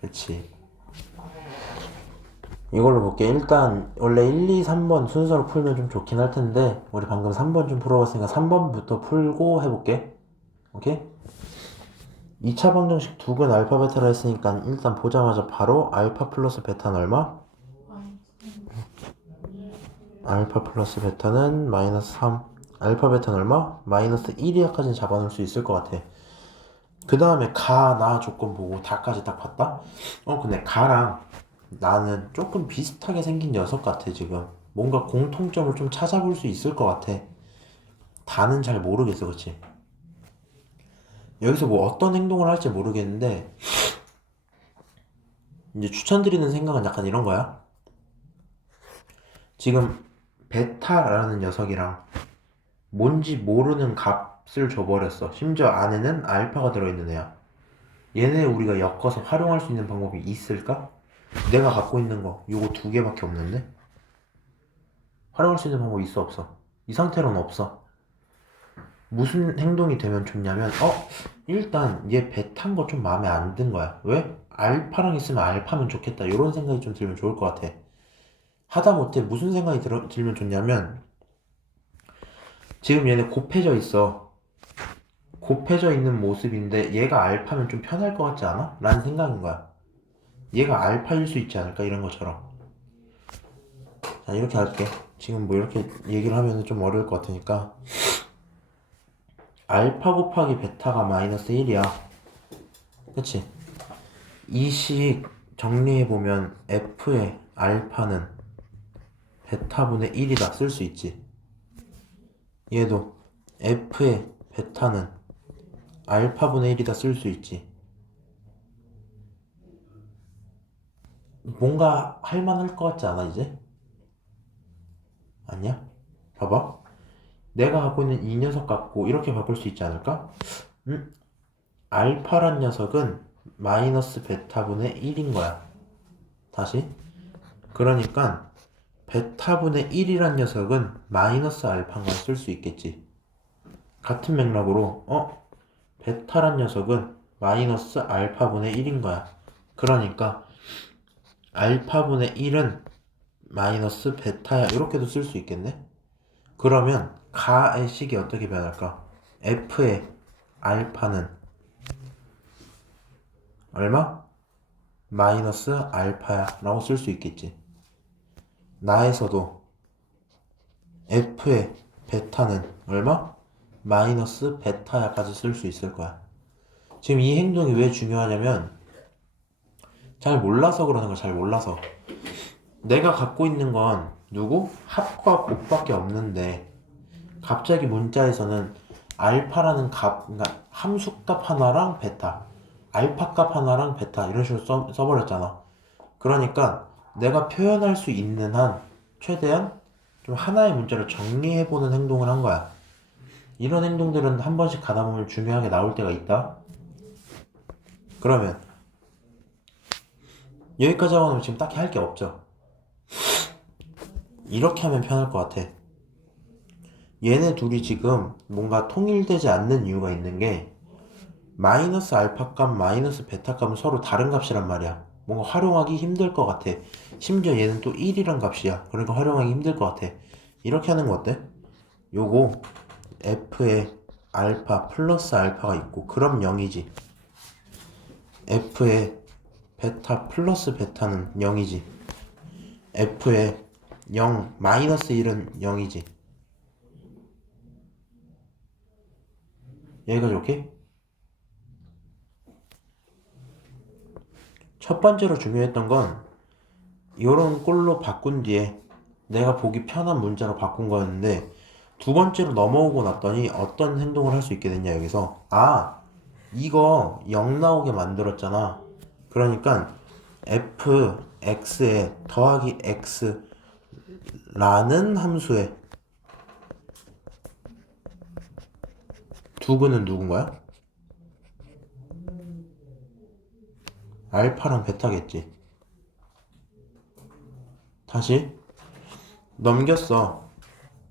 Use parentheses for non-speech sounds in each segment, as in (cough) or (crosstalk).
그치. 이걸로 볼게. 일단 원래 1, 2, 3번 순서로 풀면 좀 좋긴 할 텐데 우리 방금 3번 좀 풀어봤으니까 3번부터 풀고 해볼게. 오케이? 2차 방정식 두근 알파 베타라 했으니까 일단 보자마자 바로 알파 플러스 베타는 얼마? 알파 플러스 베타는 마이너스 3 알파 베타는 얼마? 마이너스 1이하까지는 잡아놓을 수 있을 것 같아 그 다음에 가, 나 조건 보고 다까지 딱 봤다? 어 근데 가랑 나는 조금 비슷하게 생긴 녀석 같아 지금 뭔가 공통점을 좀 찾아볼 수 있을 것 같아 다는 잘 모르겠어 그치? 여기서 뭐 어떤 행동을 할지 모르겠는데 이제 추천드리는 생각은 약간 이런 거야 지금 베타라는 녀석이랑 뭔지 모르는 값을 줘버렸어. 심지어 안에는 알파가 들어있는 애야. 얘네 우리가 엮어서 활용할 수 있는 방법이 있을까? 내가 갖고 있는 거 요거 두 개밖에 없는데? 활용할 수 있는 방법이 있어 없어? 이 상태로는 없어. 무슨 행동이 되면 좋냐면 어? 일단 얘 베타인 거좀 마음에 안 든 거야. 왜? 알파랑 있으면 알파면 좋겠다. 이런 생각이 좀 들면 좋을 것 같아. 하다못해 무슨 생각이 들, 들면 좋냐면 지금 얘네 곱해져 있어 곱해져 있는 모습인데 얘가 알파면 좀 편할 것 같지 않아? 라는 생각인 거야 얘가 알파일 수 있지 않을까? 이런 것처럼 자 이렇게 할게 지금 뭐 이렇게 얘기를 하면 좀 어려울 것 같으니까 알파 곱하기 베타가 마이너스 1이야 그치? 이 식 정리해보면 f의 알파는 베타분의 1이다 쓸 수 있지. 얘도 f의 베타는 알파분의 1이다 쓸 수 있지. 뭔가 할만할 것 같지 않아 이제? 아니야? 봐봐. 내가 갖고 있는 이 녀석 갖고 이렇게 바꿀 수 있지 않을까? 음? 알파란 녀석은 마이너스 베타분의 1인 거야. 다시. 그러니까 베타분의 1이란 녀석은 마이너스 알파인 걸 쓸 수 있겠지. 같은 맥락으로 어? 베타란 녀석은 마이너스 알파분의 1인 거야. 그러니까 알파분의 1은 마이너스 베타야. 이렇게도 쓸 수 있겠네. 그러면 가의 식이 어떻게 변할까? f의 알파는 얼마? 마이너스 알파야 라고 쓸 수 있겠지. 나에서도 f의 베타는 얼마? 마이너스 베타야까지 쓸 수 있을 거야. 지금 이 행동이 왜 중요하냐면 잘 몰라서 그러는 거야. 잘 몰라서. 내가 갖고 있는 건 누구? 합과 곱밖에 없는데 갑자기 문자에서는 알파라는 값, 그러니까 함수값 하나랑 베타, 알파값 하나랑 베타 이런 식으로 써, 써버렸잖아. 그러니까 내가 표현할 수 있는 한 최대한 좀 하나의 문자를 정리해보는 행동을 한 거야. 이런 행동들은 한 번씩 가다 보면 중요하게 나올 때가 있다. 그러면 여기까지 하고 나면 지금 딱히 할 게 없죠. 이렇게 하면 편할 것 같아. 얘네 둘이 지금 뭔가 통일되지 않는 이유가 있는 게 마이너스 알파 값, 마이너스 베타 값은 서로 다른 값이란 말이야. 뭔가 활용하기 힘들 것 같아. 심지어 얘는 또 1이란 값이야. 그러니까 활용하기 힘들 것 같아. 이렇게 하는 거 어때? 요거 f에 알파 플러스 알파가 있고 그럼 0이지. f에 베타 플러스 베타는 0이지. f에 0 마이너스 1은 0이지. 여기까지 오케이? 첫 번째로 중요했던 건 이런 꼴로 바꾼 뒤에 내가 보기 편한 문자로 바꾼 거였는데 두 번째로 넘어오고 났더니 어떤 행동을 할 수 있게 됐냐 여기서 아 이거 0 나오게 만들었잖아 그러니까 f x에 더하기 x 라는 함수에 두근은 누군가요? 알파랑 베타겠지. 다시 넘겼어.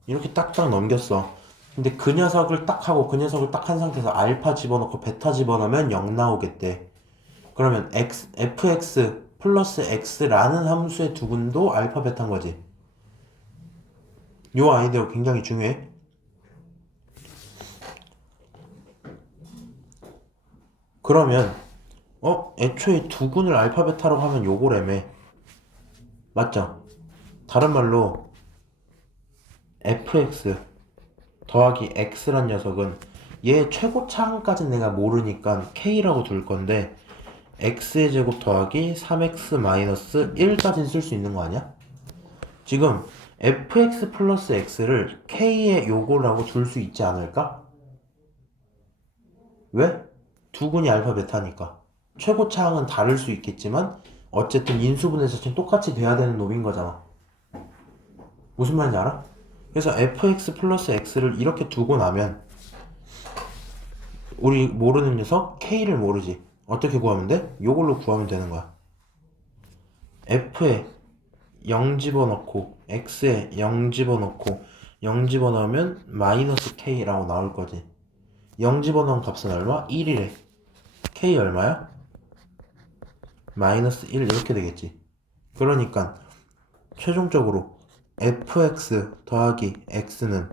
이렇게 딱딱 넘겼어. 근데 그 녀석을 딱 하고 그 녀석을 딱 한 상태에서 알파 집어넣고 베타 집어넣으면 0 나오겠대. 그러면 x, fx 플러스 x라는 함수의 두근도 알파 베타인 거지. 요 아이디어 굉장히 중요해. 그러면 어 애초에 두근을 알파 베타라고 하면 요거래매 맞죠? 다른 말로 fx 더하기 x란 녀석은 얘 최고차항까지는 내가 모르니까 k라고 둘 건데 x의 제곱 더하기 3x 마이너스 1까지는 쓸 수 있는 거 아니야? 지금 fx 플러스 x를 k의 요거라고 둘수 있지 않을까? 왜? 두근이 알파 베타니까 최고차항은 다를 수 있겠지만 어쨌든 인수분해 자체는 똑같이 돼야 되는 놈인 거잖아 무슨 말인지 알아? 그래서 fx 플러스 x를 이렇게 두고 나면 우리 모르는 녀석 k를 모르지 어떻게 구하면 돼? 요걸로 구하면 되는 거야 f에 0 집어넣고 x에 0 집어넣고 0 집어넣으면 마이너스 k라고 나올 거지 0 집어넣은 값은 얼마? 1이래 k 얼마야? 마이너스 1 이렇게 되겠지 그러니까 최종적으로 fx 더하기 x는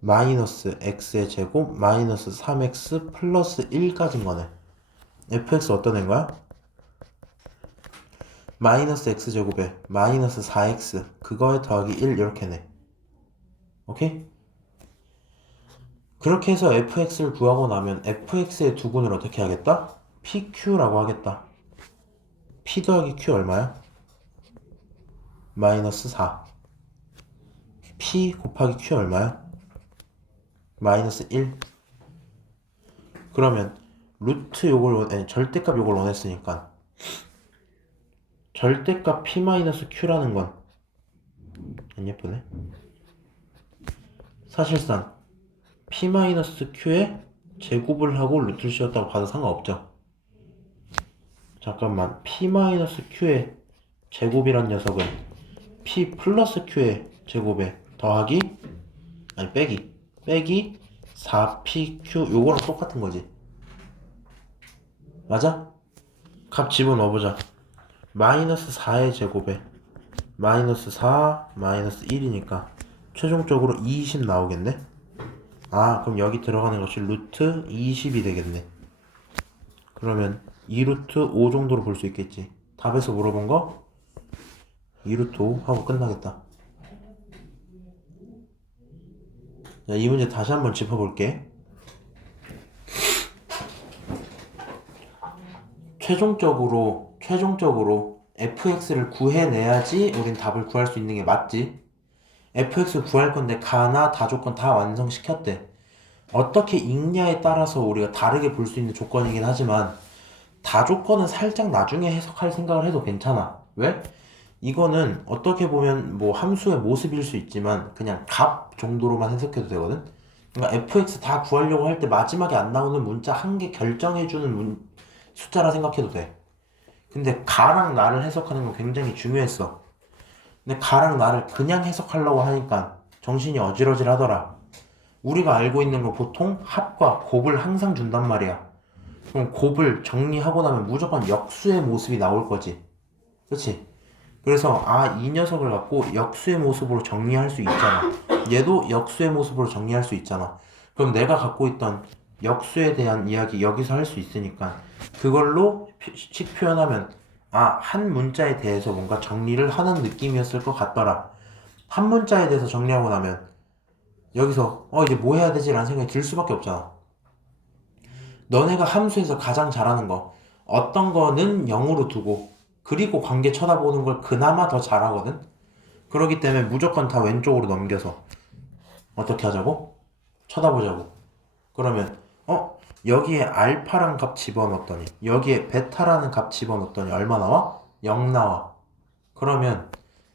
마이너스 x의 제곱 마이너스 3x 플러스 1까지인 거네 fx 어떤 애인 거야? 마이너스 x제곱에 마이너스 4x 그거에 더하기 1 이렇게네 오케이? 그렇게 해서 fx를 구하고 나면 fx의 두근을 어떻게 하겠다? pq라고 하겠다 p 더하기 q 얼마야? 마이너스 4 p 곱하기 q 얼마야? 마이너스 1 그러면 루트 요걸 원, 아니, 절대값 요걸 원했으니까 절대값 p 마이너스 q라는 건 안 예쁘네. 사실상 p 마이너스 q에 제곱을 하고 루트를 씌웠다고 봐도 상관없죠? 잠깐만. P 마이너스 q의 제곱이란 녀석은 p 플러스 q의 제곱에 더하기 아니 빼기. 빼기 4pq 요거랑 똑같은 거지. 맞아? 값 집어넣어보자. 마이너스 4의 제곱에 마이너스 4 마이너스 1이니까 최종적으로 20 나오겠네? 아 그럼 여기 들어가는 것이 루트 20이 되겠네. 그러면 2루트 5 정도로 볼 수 있겠지. 답에서 물어본 거? 2루트 5 하고 끝나겠다 자, 이 문제 다시 한번 짚어볼게. 최종적으로 최종적으로 fx를 구해내야지 우린 답을 구할 수 있는 게 맞지? fx 구할 건데 가나 다 조건 다 완성시켰대. 어떻게 읽냐에 따라서 우리가 다르게 볼 수 있는 조건이긴 하지만 다 조건은 살짝 나중에 해석할 생각을 해도 괜찮아. 왜? 이거는 어떻게 보면 뭐 함수의 모습일 수 있지만 그냥 값 정도로만 해석해도 되거든 그러니까 fx 다 구하려고 할 때 마지막에 안 나오는 문자 한 개 결정해주는 문, 숫자라 생각해도 돼 근데 가랑 나를 해석하는 건 굉장히 중요했어. 근데 가랑 나를 그냥 해석하려고 하니까 정신이 어질어질 하더라. 우리가 알고 있는 거 보통 합과 곱을 항상 준단 말이야. 그럼 곱을 정리하고 나면 무조건 역수의 모습이 나올 거지. 그치? 그래서 아, 이 녀석을 갖고 역수의 모습으로 정리할 수 있잖아. 얘도 역수의 모습으로 정리할 수 있잖아. 그럼 내가 갖고 있던 역수에 대한 이야기 여기서 할 수 있으니까 그걸로 표- 식 표현하면 아, 한 문자에 대해서 뭔가 정리를 하는 느낌이었을 것 같더라. 한 문자에 대해서 정리하고 나면 여기서 어 이제 뭐 해야 되지라는 생각이 들 수밖에 없잖아. 너네가 함수에서 가장 잘하는 거 어떤 거는 0으로 두고 그리고 관계 쳐다보는 걸 그나마 더 잘하거든. 그렇기 때문에 무조건 다 왼쪽으로 넘겨서 어떻게 하자고? 쳐다보자고. 그러면 어 여기에 알파란 값 집어넣었더니 여기에 베타라는 값 집어넣었더니 얼마 나와? 0 나와. 그러면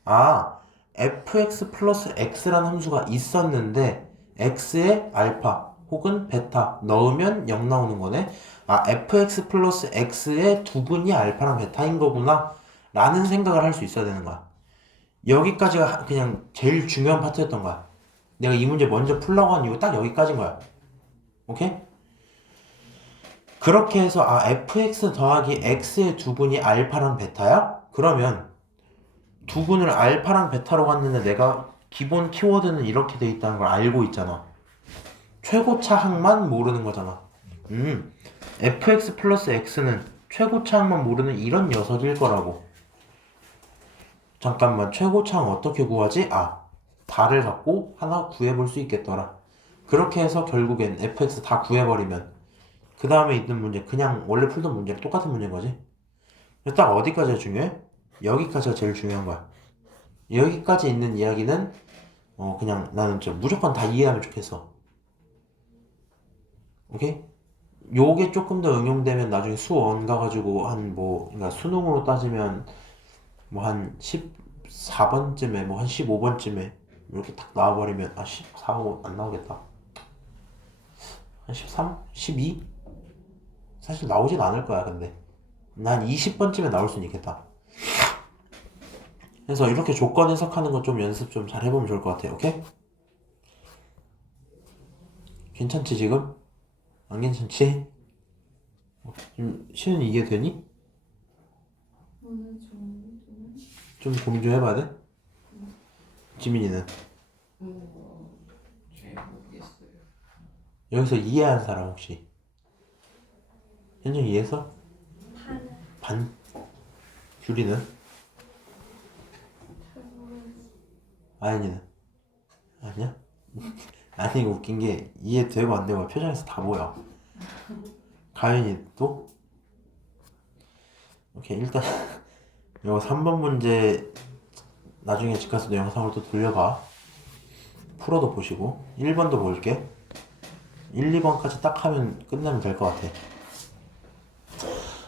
아 fx 플러스 x라는 함수가 있었는데 x에 알파 혹은 베타 넣으면 0 나오는 거네. 아 fx 플러스 x의 두근이 알파랑 베타인 거구나 라는 생각을 할 수 있어야 되는 거야. 여기까지가 그냥 제일 중요한 파트였던 거야. 내가 이 문제 먼저 풀라고 한 이유 딱 여기까지인 거야. 오케이? 그렇게 해서 아 fx 더하기 x의 두 분이 알파랑 베타야? 그러면 두 분을 알파랑 베타로 갔는데 내가 기본 키워드는 이렇게 돼 있다는 걸 알고 있잖아. 최고차 항만 모르는 거잖아. 음, fx 플러스 x는 최고차 항만 모르는 이런 녀석일 거라고. 잠깐만, 최고차 항 어떻게 구하지? 아, 달을 갖고 하나 구해볼 수 있겠더라. 그렇게 해서 결국엔 fx 다 구해버리면 그 다음에 있는 문제 그냥 원래 풀던 문제랑 똑같은 문제인 거지. 딱 어디까지가 중요해? 여기까지가 제일 중요한 거야. 여기까지 있는 이야기는 어 그냥 나는 좀 무조건 다 이해하면 좋겠어. 오케이? 요게 조금 더 응용되면 나중에 수원 가가지고 한 뭐 그러니까 수능으로 따지면 뭐 한 14번쯤에 뭐 한 15번쯤에 이렇게 딱 나와버리면 아 14, 5안 나오겠다. 한 13? 12? 사실 나오진 않을 거야 근데 난 20번쯤에 나올 수는 있겠다 그래서 이렇게 조건 해석하는 거 좀 연습 좀 잘 해보면 좋을 것 같아 오케이? 괜찮지 지금? 안 괜찮지? 어, 좀 시은이 이해되니? 어느 정도는? 좀 고민 좀 해봐야 돼? 지민이는. 여기서 이해한 사람 혹시? 현정 이해해서? 반? 규리는? 아연이는? 아니야? 아니 이거 웃긴 게 이해되고 안 되고 표정에서 다 보여. 가연이 또? 오케이 일단 (laughs) 이거 3번 문제 나중에 집 가서도 영상을 또 돌려봐. 풀어도 보시고. 1번도 볼게. 1, 2번까지 딱 하면 끝나면 될 것 같아.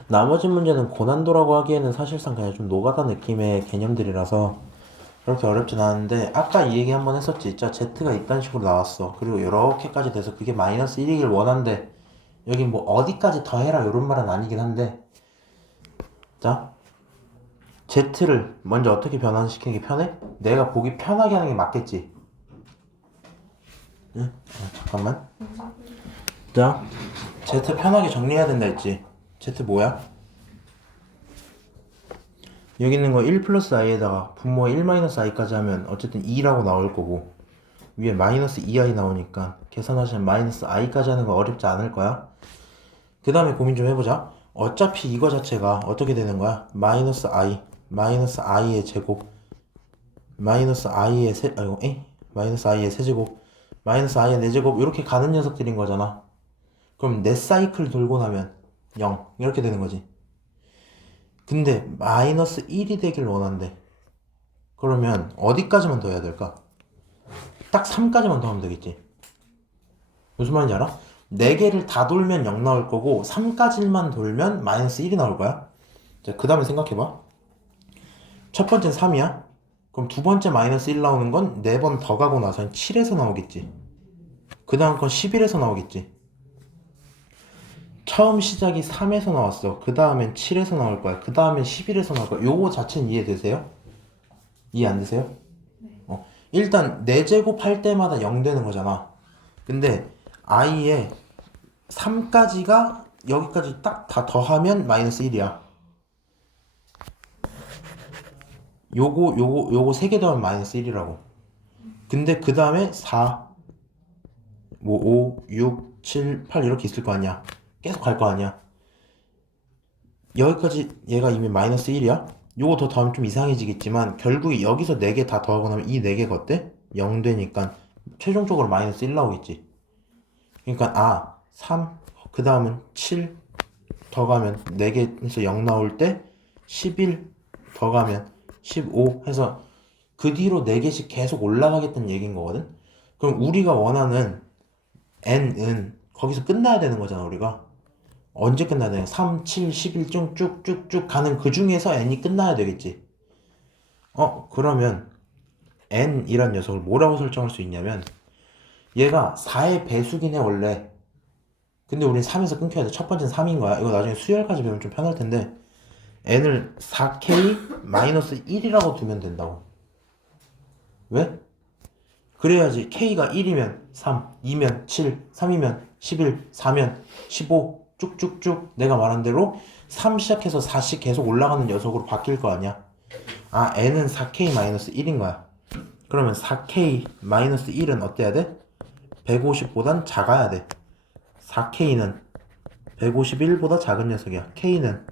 나머지 문제는 고난도라고 하기에는 사실상 그냥 좀 노가다 느낌의 개념들이라서 그렇게 어렵진 않은데 아까 이 얘기 한번 했었지 자 Z가 이딴 식으로 나왔어 그리고 이렇게까지 돼서 그게 마이너스 1이길 원한데 여기 뭐 어디까지 더해라 이런 말은 아니긴 한데 자 Z를 먼저 어떻게 변환시키는 게 편해? 내가 보기 편하게 하는 게 맞겠지 응? 어, 잠깐만 자 Z 편하게 정리해야 된다 했지 Z 뭐야? 여기 있는 거 1 플러스 i에다가 분모에 1 마이너스 i까지 하면 어쨌든 2라고 나올 거고 위에 마이너스 2i 나오니까 계산하시면 마이너스 i까지 하는 거 어렵지 않을 거야 그 다음에 고민 좀 해보자 어차피 이거 자체가 어떻게 되는 거야? 마이너스 i 마이너스 i의 제곱 마이너스 i의 세 아이고 에? 마이너스 i의 세제곱 마이너스 i의 네제곱 이렇게 가는 녀석들인 거잖아 그럼 네 사이클 돌고 나면 0 이렇게 되는 거지 근데 마이너스 1이 되길 원한대. 그러면 어디까지만 더 해야 될까? 딱 3까지만 더 하면 되겠지. 무슨 말인지 알아? 4개를 다 돌면 0 나올 거고 3까지만 돌면 마이너스 1이 나올 거야. 자, 그 다음에 생각해봐. 첫 번째는 3이야. 그럼 두 번째 마이너스 1 나오는 건 4번 더 가고 나서 7에서 나오겠지. 그 다음 건 11에서 나오겠지. 처음 시작이 3에서 나왔어. 그 다음엔 7에서 나올 거야. 그 다음엔 11에서 나올 거야. 요거 자체는 이해되세요? 이해 안 되세요? 어. 일단 4제곱 할 때마다 0 되는 거잖아. 근데 i에 3까지가 여기까지 딱 다 더하면 마이너스 1이야. 요거 요거 요거 3개 더하면 마이너스 1이라고. 근데 그 다음에 4, 뭐 5, 6, 7, 8 이렇게 있을 거 아니야. 계속 갈 거 아니야. 여기까지 얘가 이미 마이너스 1이야? 요거 더 더하면 좀 이상해지겠지만 결국에 여기서 4개 다 더하고 나면 이 4개가 어때? 0 되니까 최종적으로 마이너스 1 나오겠지. 그러니까 아, 3, 그 다음은 7 더 가면 4개에서 0 나올 때 11 더 가면 15 해서 그 뒤로 4개씩 계속 올라가겠다는 얘기인 거거든? 그럼 우리가 원하는 n은 거기서 끝나야 되는 거잖아, 우리가. 언제 끝나야 돼? 3, 7, 11 쭉쭉쭉쭉 가는 그 중에서 n이 끝나야 되겠지. 어, 그러면 n이란 녀석을 뭐라고 설정할 수 있냐면 얘가 4의 배수긴 해 원래. 근데 우린 3에서 끊겨야 돼. 첫 번째는 3인 거야. 이거 나중에 수열까지 배우면 좀 편할 텐데 n을 4k 1이라고 두면 된다고. 왜? 그래야지 k가 1이면 3, 2면 7, 3이면 11, 4면 15 쭉쭉쭉 내가 말한 대로 3 시작해서 4씩 계속 올라가는 녀석으로 바뀔 거 아니야. 아, n은 4k-1인 거야. 그러면 4k-1은 어때야 돼? 150보단 작아야 돼. 4k는 151보다 작은 녀석이야. k는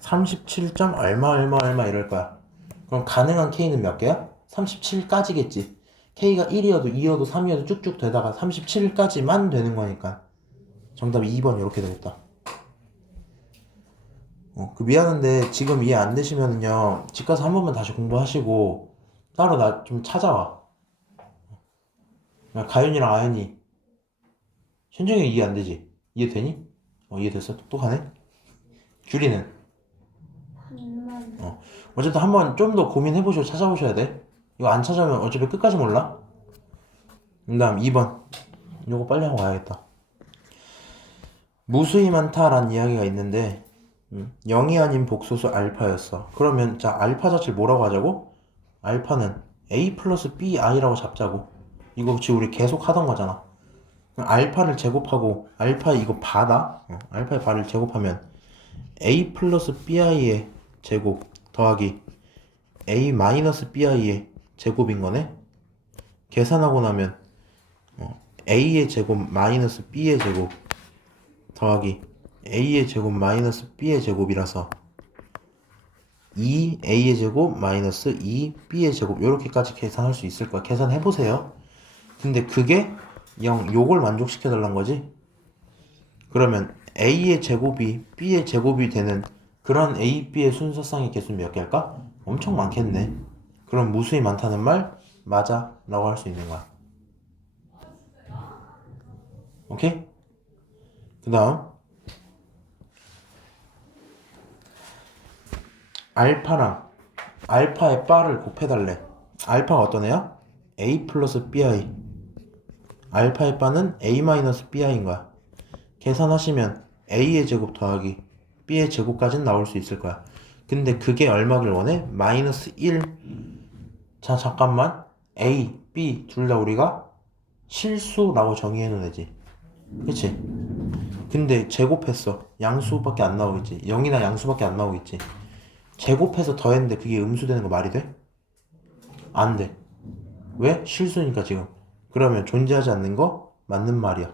37. 점 얼마 얼마 얼마 이럴 거야. 그럼 가능한 k는 몇 개야? 37까지겠지. k가 1이어도 2여도 3이어도 쭉쭉 되다가 37까지만 되는 거니까. 정답이 2번 이렇게 되겠다. 어, 그 미안한데 지금 이해 안 되시면은요 집 가서 한 번만 다시 공부하시고 따로 나 좀 찾아와. 야, 가윤이랑 아연이 현정이 이해 안 되지? 이해 되니? 어 이해됐어? 똑똑하네? 규리는? 한번 어쨌든 한 번 좀 더 고민해 보시고 찾아보셔야 돼. 이거 안 찾아오면 어차피 끝까지 몰라. 그 다음 2번. 이거 빨리 하고 가야겠다. 무수히 많다라는 이야기가 있는데, 음, 0이 아닌 복소수 알파였어. 그러면, 자, 알파 자체를 뭐라고 하자고? 알파는 a 플러스 bi라고 잡자고. 이거 지금 우리 계속 하던 거잖아. 알파를 제곱하고, 알파 이거 바다? 어, 알파의 바를 제곱하면, a 플러스 bi의 제곱 더하기 a 마이너스 bi의 제곱인 거네. 계산하고 나면 어, a의 제곱 마이너스 b의 제곱 더하기 a의 제곱 마이너스 b의 제곱이라서 2a의 제곱 마이너스 2b의 제곱 이렇게까지 계산할 수 있을 거야. 계산해 보세요. 근데 그게 0 요걸 만족시켜 달란 거지. 그러면 a의 제곱이 b의 제곱이 되는 그런 a, b의 순서상의 개수는 몇 개일까? 엄청 많겠네. 그럼 무수히 많다는 말 맞아 라고 할 수 있는 거야. 오케이? 그 다음 알파랑 알파의 바를 곱해달래. 알파가 어떤 애야? a 플러스 bi 알파의 바는 a 마이너스 bi인 거야. 계산하시면 a의 제곱 더하기 b의 제곱까지는 나올 수 있을 거야. 근데 그게 얼마길 원해? 마이너스 1. 자, 잠깐만. a, b 둘 다 우리가 실수라고 정의해 놓은 애지. 그치? 근데 제곱했어. 양수밖에 안 나오겠지. 0이나 양수밖에 안 나오겠지. 제곱해서 더했는데 그게 음수되는 거 말이 돼? 안 돼. 왜? 실수니까 지금. 그러면 존재하지 않는 거 맞는 말이야.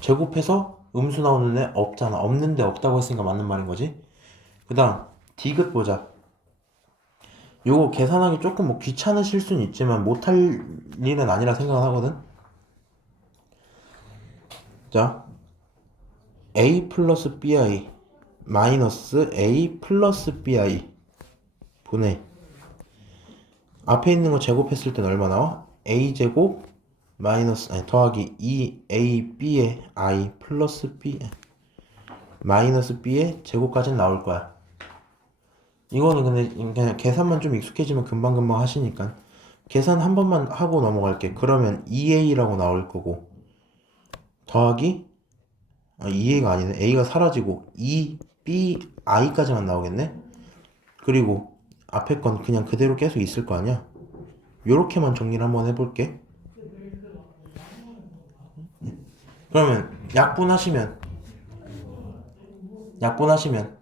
제곱해서 음수 나오는 애 없잖아. 없는데 없다고 했으니까 맞는 말인 거지. 그 다음, 디귿 보자. 요거 계산하기 조금 뭐 귀찮으실 수는 있지만 못할 일은 아니라 생각은 하거든. 자, a 플러스 bi 마이너스 a 플러스 bi 분의 앞에 있는 거 제곱했을 땐 얼마 나와? a 제곱 마이너스 아니 더하기 2ab의 i 플러스 b 마이너스 b의 제곱까지는 나올 거야. 이거는 근데 그냥 계산만 좀 익숙해지면 금방금방 하시니까 계산 한 번만 하고 넘어갈게. 그러면 2a라고 나올 거고 더하기 아 2a가 아니네. a가 사라지고 2bi까지만 나오겠네. 그리고 앞에 건 그냥 그대로 계속 있을 거 아니야. 요렇게만 정리를 한번 해볼게. 그러면 약분하시면 약분하시면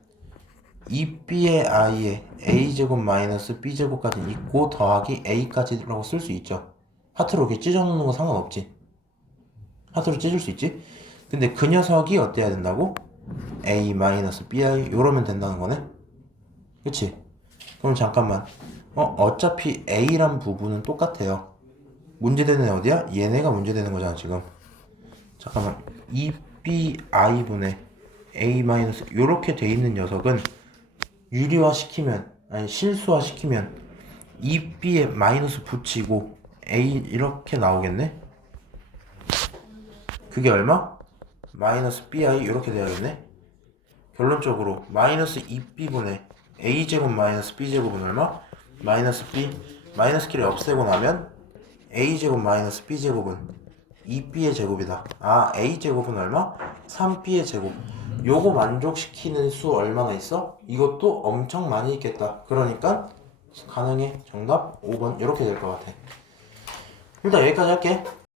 2b의 i에 a제곱 마이너스 b제곱까지 있고 더하기 a까지라고 쓸 수 있죠. 하트로 이렇게 찢어놓는 거 상관없지. 하트로 찢을 수 있지. 근데 그 녀석이 어때야 된다고? a 마이너스 bi 이러면 된다는 거네. 그치? 그럼 잠깐만. 어 어차피 a란 부분은 똑같아요. 문제되는 애 어디야? 얘네가 문제되는 거잖아 지금. 잠깐만 2bi분의 a 이렇게 돼 있는 녀석은 유리화 시키면 아니 실수화 시키면 2b에 마이너스 붙이고 a 이렇게 나오겠네 그게 얼마? 마이너스 bi 이렇게 돼야겠네 결론적으로 마이너스 2b분의 a제곱 마이너스 b제곱은 얼마? 마이너스 b 마이너스 키를 없애고 나면 a제곱 마이너스 b제곱은 2b의 제곱이다. 아, a 제곱은 얼마? 3b의 제곱. 요거 만족시키는 수 얼마나 있어? 이것도 엄청 많이 있겠다. 그러니까 가능해. 정답 5번 이렇게 될 것 같아. 일단 여기까지 할게.